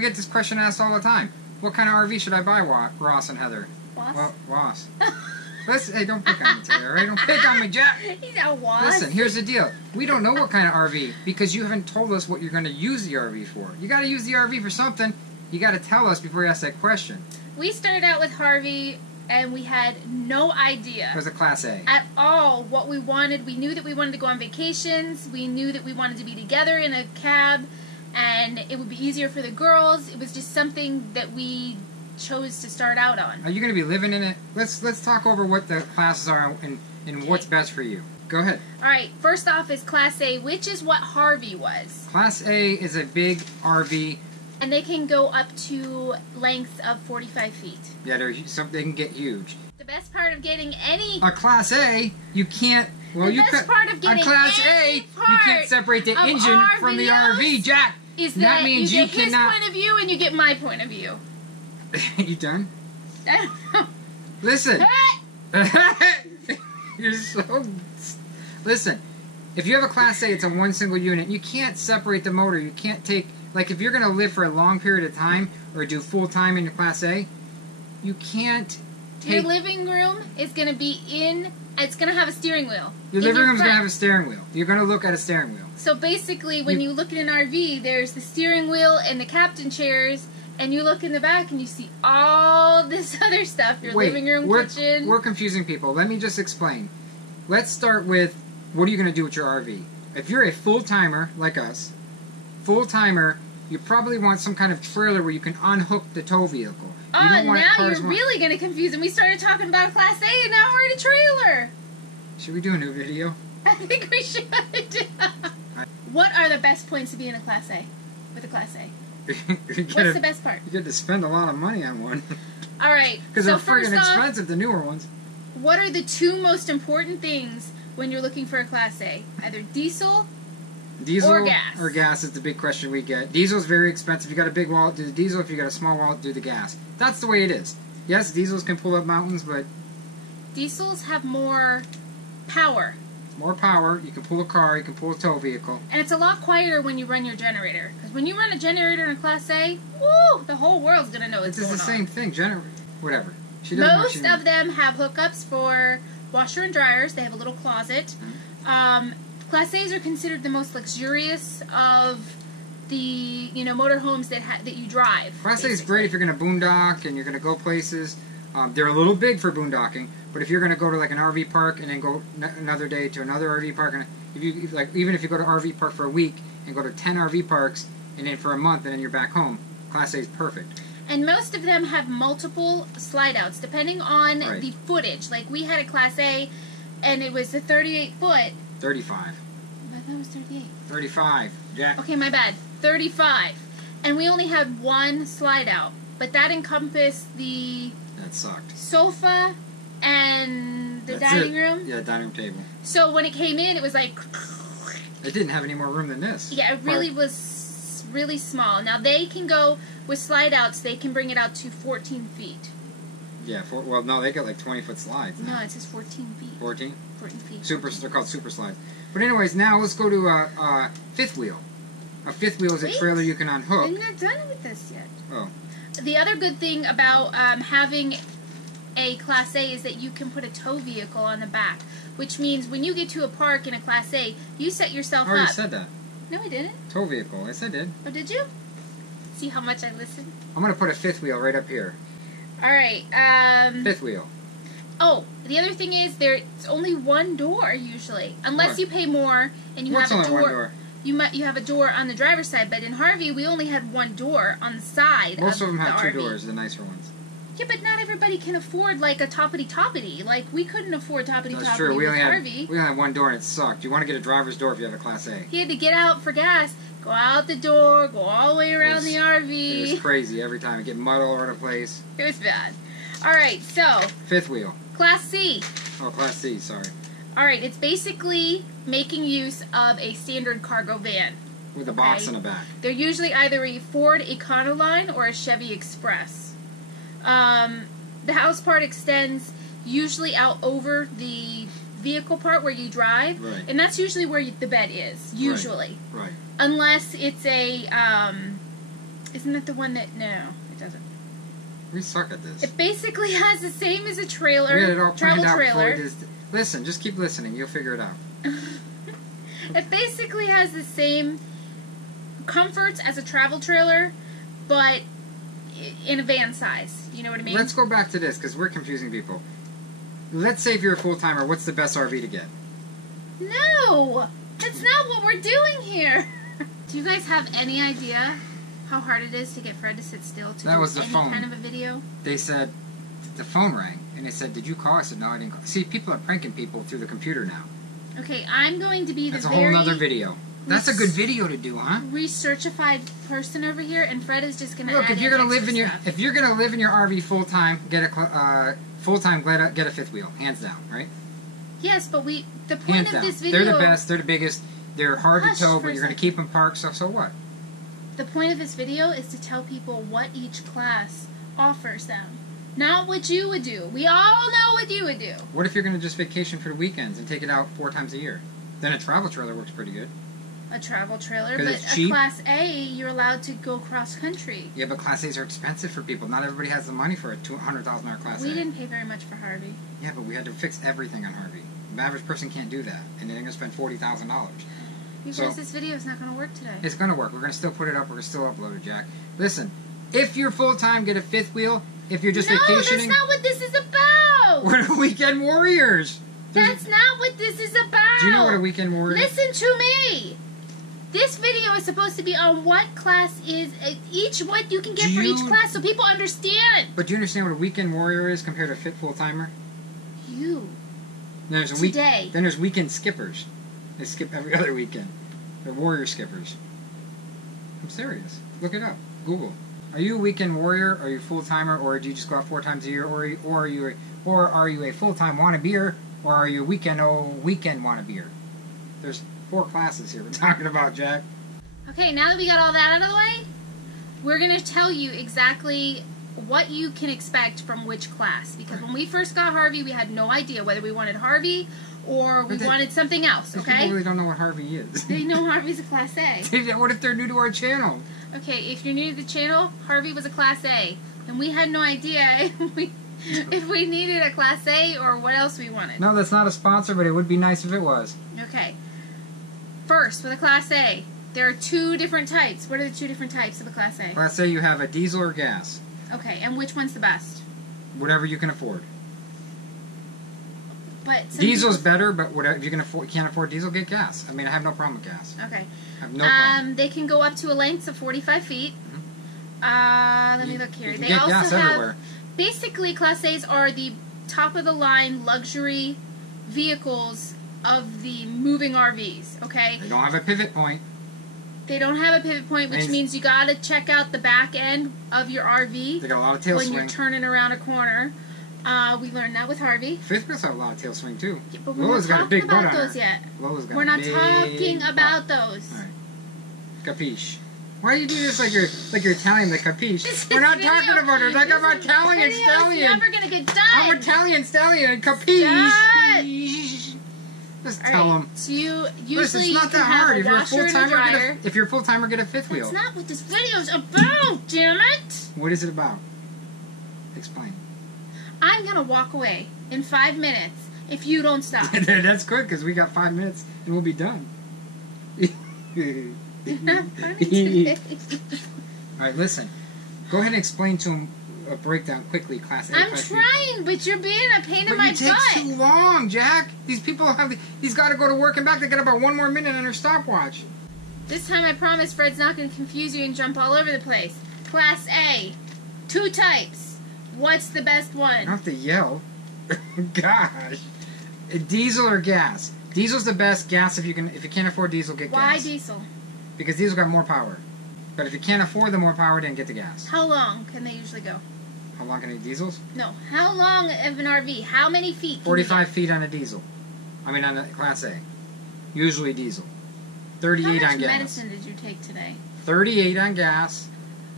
We get this question asked all the time. What kind of RV should I buy, Ross and Heather? Was? Well, Ross. Listen, hey, don't pick on me today, all right? Don't pick on me, Jack. He's a was. Listen, here's the deal. We don't know what kind of RV because you haven't told us what you're going to use the RV for. You got to use the RV for something. You got to tell us before you ask that question. We started out with Harvey, and we had no idea. It was a Class A. At all what we wanted. We knew that we wanted to go on vacations. We knew that we wanted to be together in a cab, and it would be easier for the girls. It was just something that we chose to start out on. Are you going to be living in it? Let's talk over what the classes are and what's best for you. Go ahead. All right. First off is Class A, which is what Harvey was. Class A is a big RV. And they can go up to lengths of 45 feet. Yeah, they can get huge. The best part of getting any... A Class A, you can't... Well, the best part of getting a Class A, you can't separate the engine from the RV, Jack. Is that means you get his cannot... point of view and you get my point of view. You done? I don't know. Listen. You're so... Listen, if you have a Class A, it's a one single unit. You can't separate the motor. You can't take... Like, if you're going to live for a long period of time or do full-time in your Class A, you can't take... Your living room is going to be in... It's going to have a steering wheel. Your living room's going to have a steering wheel. You're going to look at a steering wheel. So basically, when you look at an RV, there's the steering wheel and the captain chairs, and you look in the back and you see all this other stuff. Your living room, kitchen... We're confusing people. Let me just explain. Let's start with, what are you going to do with your RV? If you're a full-timer, like us, full-timer, you probably want some kind of trailer where you can unhook the tow vehicle. Oh, now you're really going to confuse them. We started talking about Class A, and now we're in a trailer. Should we do a new video? I think we should. What are the best points to be in a Class A? With a Class A? What's the best part? You get to spend a lot of money on one. All right. Because they're friggin' expensive, the newer ones. What are the two most important things when you're looking for a Class A? Either diesel or gas. Or gas is the big question we get. Diesel's very expensive. If you got a big wallet, do the diesel. If you got a small wallet, do the gas. That's the way it is. Yes, diesels can pull up mountains, but... Diesels have more power. More power. You can pull a car. You can pull a tow vehicle. And it's a lot quieter when you run your generator. Because when you run a generator in a Class A, woo, the whole world's going to know what's going on. It's the same thing. Whatever. Most of them have hookups for washer and dryers. They have a little closet. Mm-hmm. Class A's are considered the most luxurious of the motorhomes that you drive. Class A is great if you're going to boondock and you're going to go places. They're a little big for boondocking, but if you're going to go to like an RV park and then go another day to another RV park, and even if you go to RV park for a week and go to 10 RV parks and then for a month and then you're back home, Class A is perfect. And most of them have multiple slide outs depending on the footage. Like we had a Class A and it was a 38 foot. 35. I thought it was 38. 35. Yeah. Okay, my bad. 35. And we only had one slide out. But that encompassed the... That sucked. Sofa and the dining room. Yeah, dining room table. So when it came in, it was like... It didn't have any more room than this. Yeah, it really was really small. Now they can go, with slide outs, they can bring it out to 14 feet. Yeah, well, no, they got like 20-foot slides now. No, it says 14 feet. 14? 14 feet. They're called super slides. But anyways, now let's go to a fifth wheel. A fifth wheel is a trailer you can unhook. I'm not done with this yet. Oh. The other good thing about having a Class A is that you can put a tow vehicle on the back, which means when you get to a park in a Class A, you set yourself up. I already said that. No, I didn't. Tow vehicle. Yes, I did. Oh, did you? See how much I listen? I'm going to put a fifth wheel right up here. All right. Fifth wheel. Oh, the other thing is there's only one door usually, unless you pay more and you have a door. One door? You have a door on the driver's side, but in Harvey we only had one door on the side. Most of them have two RV. doors, the nicer ones. Yeah, but not everybody can afford like a toppity. Like we couldn't afford toppity. That's true. We only RV. had one door and it sucked. You want to get a driver's door if you have a Class A. You had to get out for gas, go out the door, go all the way around the RV. It was crazy every time. It get mud all over the place. It was bad. All right, so fifth wheel. Class C. Oh, Class C. Sorry. All right, it's basically making use of a standard cargo van. With a box in the back. They're usually either a Ford Econoline or a Chevy Express. The house part extends usually out over the vehicle part where you drive, and that's usually where the bed is, usually. Right. Unless it's a Isn't that the one that... No, it doesn't. We suck at this. It basically has the same as a trailer. We had it all planned out before trailer. we did. Listen, just keep listening. You'll figure it out. It basically has the same comforts as a travel trailer, but in a van size. You know what I mean? Let's go back to this, because we're confusing people. Let's say if you're a full-timer, what's the best RV to get? No! That's not what we're doing here! Do you guys have any idea how hard it is to get Fred to sit still to do any kind of a video? They said, the phone rang, and they said, did you call? I said, no, I didn't call. See, people are pranking people through the computer now. Okay, I'm going to be That's a whole other video. That's a good video to do, huh? Researchified person over here, and Fred is just going to Look, add if you're gonna live in your RV full time, get a fifth wheel, hands down, right? Yes, but the point hands of down. this video... They're the best. They're the biggest. They're hard to tow, but you're going to keep them parked. So what? The point of this video is to tell people what each class offers them. Not what you would do. We all know what you would do. What if you're going to just vacation for the weekends and take it out 4 times a year? Then a travel trailer works pretty good. A travel trailer, but it's a cheap. Class A, you're allowed to go cross country. Yeah, but Class A's are expensive for people. Not everybody has the money for a $200,000 Class A. We didn't pay very much for Harvey. Yeah, but we had to fix everything on Harvey. The average person can't do that, and they're going to spend $40,000. Because this video is not going to work today. It's going to work. We're going to still put it up. We're going to still upload it, Jack. Listen, if you're full-time, get a fifth wheel. If you're just vacationing... No, that's not what this is about! We're the Weekend Warriors! That's not what this is about! Do you know what a Weekend Warrior is? Listen to me! This video is supposed to be on what class is... what you can get for each class so people understand! But do you understand what a Weekend Warrior is compared to a fit full-timer? You. Then there's Weekend Skippers. They skip every other weekend. They're Warrior Skippers. I'm serious. Look it up. Google. Are you a Weekend Warrior? Are you a full-timer? Or do you just go out 4 times a year? Or are you a full-time wannabeer? Or are you a weekend wannabeer? There's 4 classes here we're talking about, Jack. Okay, now that we got all that out of the way, we're going to tell you exactly what you can expect from which class. Because when we first got Harvey, we had no idea whether we wanted Harvey or we wanted something else, okay? People really don't know what Harvey is. They know Harvey's a Class A. What if they're new to our channel? Okay, if you're new to the channel, Harvey was a Class A. And we had no idea if we needed a Class A or what else we wanted. No, that's not a sponsor, but it would be nice if it was. Okay. First, with a Class A, there are 2 different types. What are the 2 different types of a Class A? Class A, you have a diesel or gas. Okay, and which one's the best? Whatever you can afford. But Diesel's better, but whatever, if you can't afford diesel, get gas. I mean, I have no problem with gas. Okay. I have no problem. They can go up to a length of 45 feet. Let me look here. They also have everywhere. Basically, Class A's are the top-of-the-line luxury vehicles of the moving RVs, okay? They don't have a pivot point. They don't have a pivot point, which means you gotta check out the back end of your RV. They got a lot of tail swing. When you're turning around a corner. We learned that with Harvey. Fifth wheels have a lot of tail swing, too. Yeah, but we're not talking about those yet. We're not talking about those. Alright. Capiche. Why do you do this like you're Italian, like capiche? We're not talking about it. Like I'm Italian stallion. It's never gonna get done. I'm Italian stallion, capiche. Just tell them. So usually it's not that hard. If you're a full-timer, get a fifth wheel. That's not what this video's about, damn it! What is it about? Explain. I'm gonna walk away in 5 minutes if you don't stop. That's good, because we got 5 minutes and we'll be done. You're not funny today. Alright, listen. Go ahead and explain to him a breakdown quickly, Class A. I'm trying, but you're being a pain in my butt. But it takes too long, Jack. These people he's got to go to work and back. They got about 1 more minute on their stopwatch. This time I promise Fred's not going to confuse you and jump all over the place. Class A. 2 types. What's the best one? You don't have to yell. Gosh. Diesel or gas? Diesel's the best. Gas, if you can't afford diesel, get gas. Why diesel? Because diesel got more power. But if you can't afford the more power, then get the gas. How long can they usually go? How long can diesels? No. How long of an RV? How many feet? 45 feet on a diesel. I mean on a Class A. Usually diesel. 38 on gas. How much medicine did you take today? 38 on gas,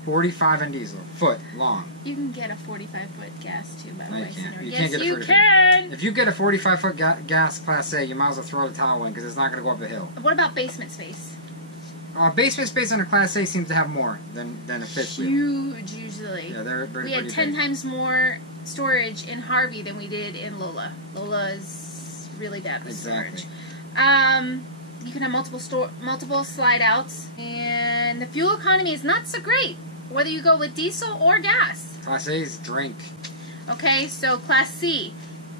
45 on diesel. Foot long. You can get a 45-foot gas too, by the way. You can't. Yes, can't get a you can! If you get a 45-foot gas Class A, you might as well throw the towel in because it's not going to go up a hill. What about basement space? base space on a Class A seems to have more than a fifth wheel. Huge, usually. Yeah, they're we had 10 times more storage in Harvey than we did in Lola. Lola is really bad with storage. You can have multiple slide outs, and the fuel economy is not so great, whether you go with diesel or gas. Class A's drink. Okay, so Class C,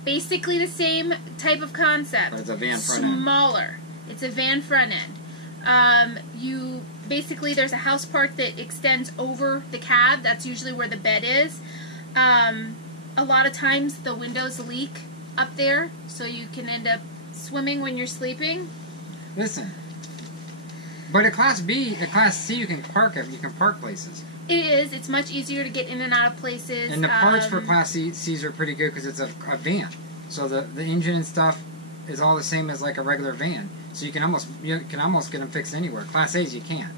basically the same type of concept. But it's a van front end. Smaller. It's a van front end. Basically there's a house part that extends over the cab. That's usually where the bed is. A lot of times the windows leak up there, so you can end up swimming when you're sleeping. Listen, but a Class C, you can park it. You can park places. It is. It's much easier to get in and out of places. And the parts for Class C's are pretty good because it's a van. So the engine and stuff is all the same as like a regular van. So you can almost get them fixed anywhere. Class A's you can't.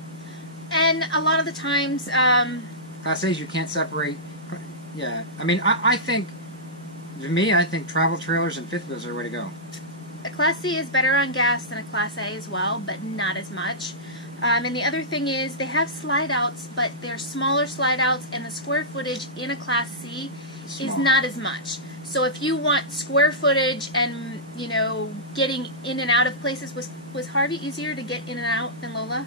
And a lot of the times, Class A's you can't separate. Yeah, I mean, I think, to me, I think travel trailers and fifth wheels are the way to go. A Class C is better on gas than a Class A as well, but not as much. And the other thing is they have slide outs, but they're smaller slide outs, and the square footage in a Class C is not as much. So if you want square footage and, you know, getting in and out of places, was Harvey easier to get in and out than Lola?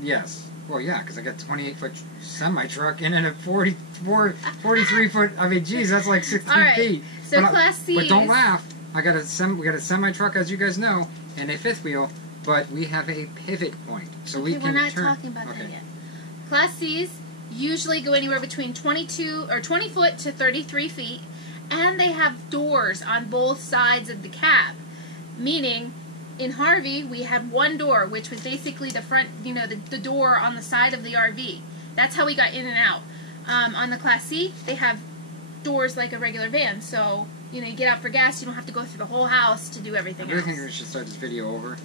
Yes. Well, yeah, because I got 28-foot semi-truck and then a 43-foot, I mean, geez, that's like 16 feet. So Class C. But don't laugh. We got a semi-truck, as you guys know, and a fifth wheel, but we have a pivot point. So we can we're not turn. talking about that yet. Class C's usually go anywhere between 20 foot to 33 feet, and they have doors on both sides of the cab. Meaning, in Harvey, we had one door, which was basically the front, you know, the door on the side of the RV. That's how we got in and out. On the Class C, they have doors like a regular van, so, you know, you get out for gas, you don't have to go through the whole house to do everything else. I really think we should start this video over,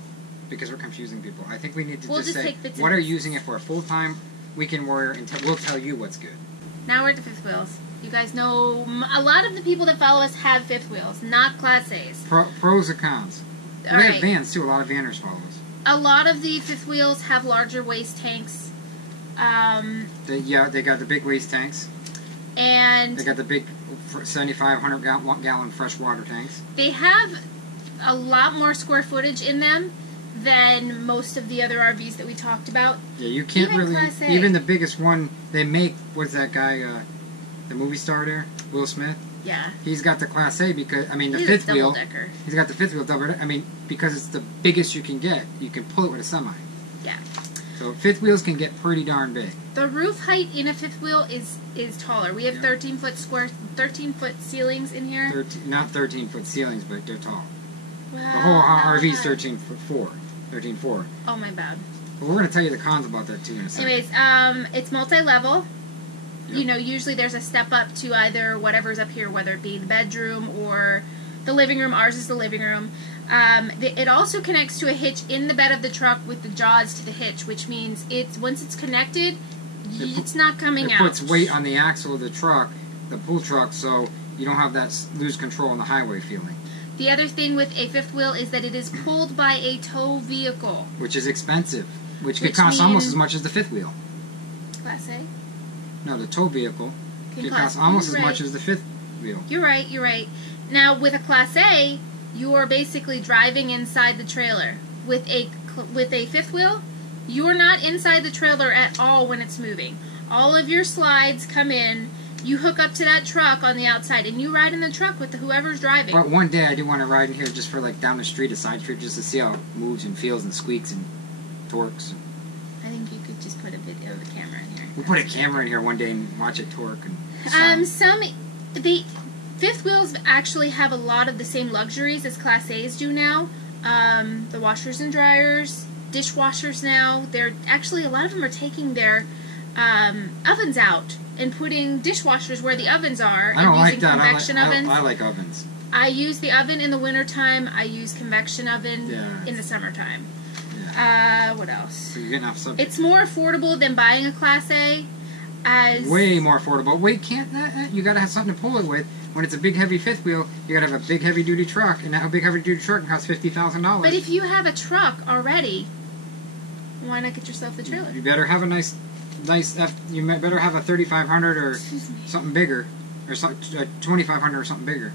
because we're confusing people. I think we need to just say, take what are you using it for? Full-time, weekend warrior, and we'll tell you what's good. Now we're at the fifth wheels. You guys know, a lot of the people that follow us have fifth wheels, not Class A's. Pros or cons? We have vans, too. A lot of vanners follow us. A lot of the fifth wheels have larger waste tanks. They got the big waste tanks. And they got the big 7,500 gallon freshwater tanks. They have a lot more square footage in them than most of the other RVs that we talked about. Yeah, you can't even really... Even the biggest one they make, what's that guy, the movie star there? Will Smith? Yeah. He's got the Class A because, I mean, the fifth wheel... He's got the fifth wheel double decker. I mean, because it's the biggest you can get, you can pull it with a semi. Yeah. So fifth wheels can get pretty darn big. The roof height in a fifth wheel is taller. We have 13-foot ceilings in here. Not 13-foot ceilings, but they're tall. Well, the whole RV's 13.4. Oh, my bad. But we're going to tell you the cons about that, too, in a second. Anyways, it's multi-level. Yep. You know, usually there's a step up to either whatever's up here, whether it be the bedroom or the living room. Ours is the living room. It also connects to a hitch in the bed of the truck with the jaws to the hitch, which means once it's connected, it's not coming out. It puts weight on the axle of the truck, the pull truck, so you don't have that lose control on the highway feeling. The other thing with a fifth wheel is that it is pulled by a tow vehicle. Which is expensive. Which could cost almost as much as the fifth wheel. Class A? No, the tow vehicle could cost almost as much as the fifth wheel. You're right. Now, with a Class A, you are basically driving inside the trailer. With a fifth wheel, you are not inside the trailer at all when it's moving. All of your slides come in, you hook up to that truck on the outside, and you ride in the truck with whoever's driving. But one day I do want to ride in here just for like down the street, a side trip, just to see how it moves and feels and squeaks and torques. I think you could just put a camera in here. We'll put a camera in here one day and watch it torque. The fifth wheels actually have a lot of the same luxuries as Class A's do now. The washers and dryers, dishwashers now. They're actually, a lot of them are taking their ovens out and putting dishwashers where the ovens are. I don't like that. Convection ovens. I like ovens. I use the oven in the wintertime. I use convection oven in the summertime. Yeah. What else? So you're getting off subject. It's more affordable than buying a Class A. Way more affordable. Wait, you gotta have something to pull it with. When it's a big heavy fifth wheel, you gotta have a big heavy duty truck, and that big heavy duty truck costs $50,000. But if you have a truck already, Why not get yourself the trailer? You better have a nice. You better have a 3500 or something bigger, or 2500 or something bigger.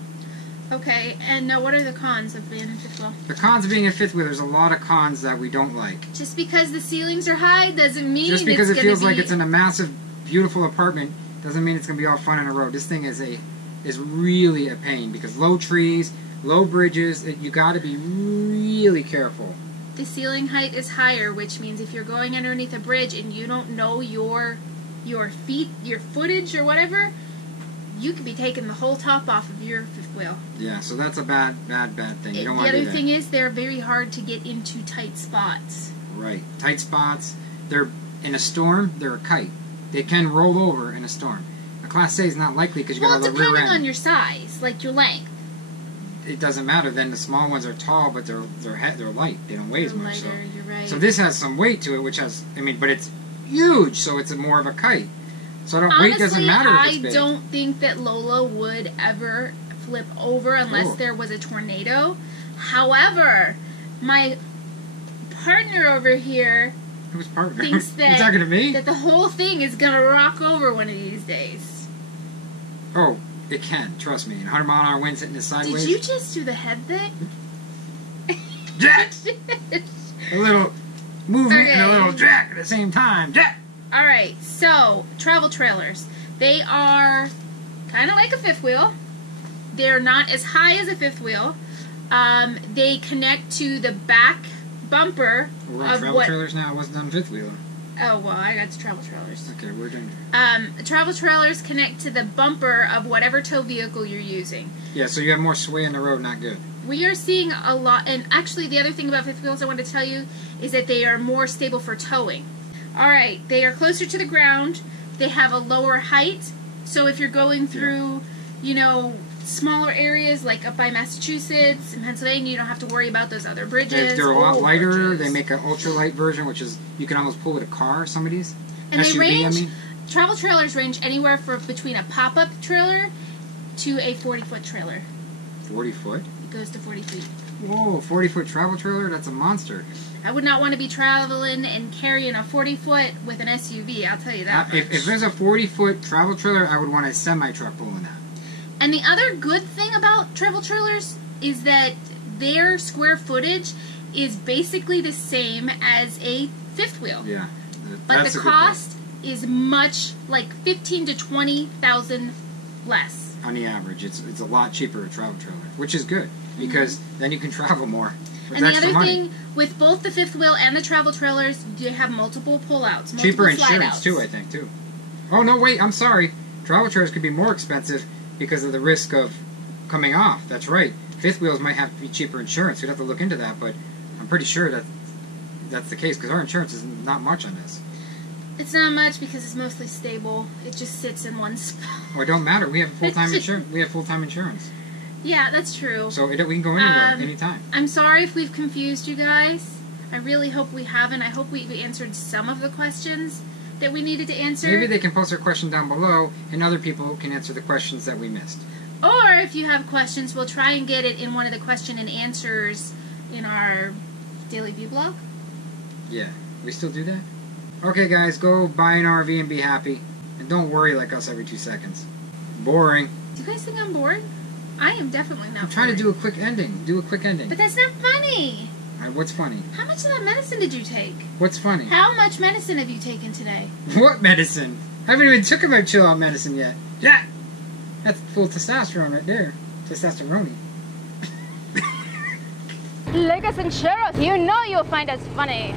Okay, and now what are the cons of being a fifth wheel? The cons of being a fifth wheel, there's a lot of cons that we don't like. Just because the ceilings are high doesn't mean just because it's it feels like it's in a massive, beautiful apartment doesn't mean it's gonna be all fun on the road. This thing is really a pain because low trees, low bridges. You got to be really careful. The ceiling height is higher, which means if you're going underneath a bridge and you don't know your footage or whatever, you could be taking the whole top off of your fifth wheel. Yeah, so that's a bad thing. You don't want to do that. The other thing is they're very hard to get into tight spots. Right, tight spots. They're in a storm. They're a kite. They can roll over in a storm. A Class A is not likely because you got all the rear end. Depending on your size, like your length. It doesn't matter. Then the small ones are tall, but they're light. They don't weigh as much. Lighter, you're right. So this has some weight to it, which has but it's huge, so it's more of a kite. So weight doesn't matter if it's big. I don't think that Lola would ever flip over unless there was a tornado. However, my partner over here Who's partner? thinks that, you talking to me? that the whole thing is going to rock over one of these days. Oh, it can. Trust me. 100-mile-an-hour winds hitting it sideways. Did you just do the head thing? Jack! A little movement and a little jack at the same time. Jack! Alright, so, travel trailers. They are kind of like a fifth wheel. They're not as high as a fifth wheel. They connect to the back bumper We're on travel trailers now. I wasn't on fifth wheel. Oh, well, I got to travel trailers. Okay, we're doing travel trailers connect to the bumper of whatever tow vehicle you're using. Yeah, so you have more sway in the road, not good. We are seeing a lot, and actually the other thing about fifth wheels I want to tell you is that they are more stable for towing. Alright, they are closer to the ground, they have a lower height, so if you're going through, smaller areas like up by Massachusetts and Pennsylvania, you don't have to worry about those other bridges. They're a lot lighter. They make an ultralight version, which is you can almost pull with a car. Some of these and SUV, they range. Travel trailers range anywhere between a pop-up trailer to a 40-foot trailer. 40 foot? It goes to 40 feet. Whoa, 40-foot travel trailer? That's a monster. I would not want to be traveling and carrying a 40-foot with an SUV. I'll tell you that. If there's a 40-foot travel trailer, I would want a semi-truck pulling that. And the other good thing about travel trailers is that their square footage is basically the same as a fifth wheel. Yeah. But the cost is much, like 15 to 20,000 less. On the average, it's a lot cheaper a travel trailer, which is good because then you can travel more. And the other thing, with both the fifth wheel and the travel trailers, you have multiple pullouts, cheaper insurance too, I think too. Oh no, wait, I'm sorry. Travel trailers could be more expensive because of the risk of coming off. That's right. Fifth wheels might have to be cheaper insurance. We'd have to look into that, but I'm pretty sure that's the case because our insurance is not much on this. It's not much because it's mostly stable. It just sits in one spot. Well, it don't matter. We have full-time insurance. We have full-time insurance. Yeah, that's true. So we can go anywhere, anytime. I'm sorry if we've confused you guys. I really hope we haven't. I hope we've answered some of the questions that we needed to answer. Maybe they can post their question down below, and other people can answer the questions that we missed. Or if you have questions, we'll try and get it in one of the question and answers in our Daily View blog. Yeah. We still do that? Okay, guys, go buy an RV and be happy. And don't worry like us every 2 seconds. Boring. Do you guys think I'm bored? I am definitely not I'm trying to do a quick ending. Do a quick ending. But that's not funny. Alright, what's funny? How much of that medicine did you take? What's funny? How much medicine have you taken today? What medicine? I haven't even taken my chill-out medicine yet. Yeah! That's full testosterone right there. Testosterone. Lakers and Cheryl, you know you'll find us funny.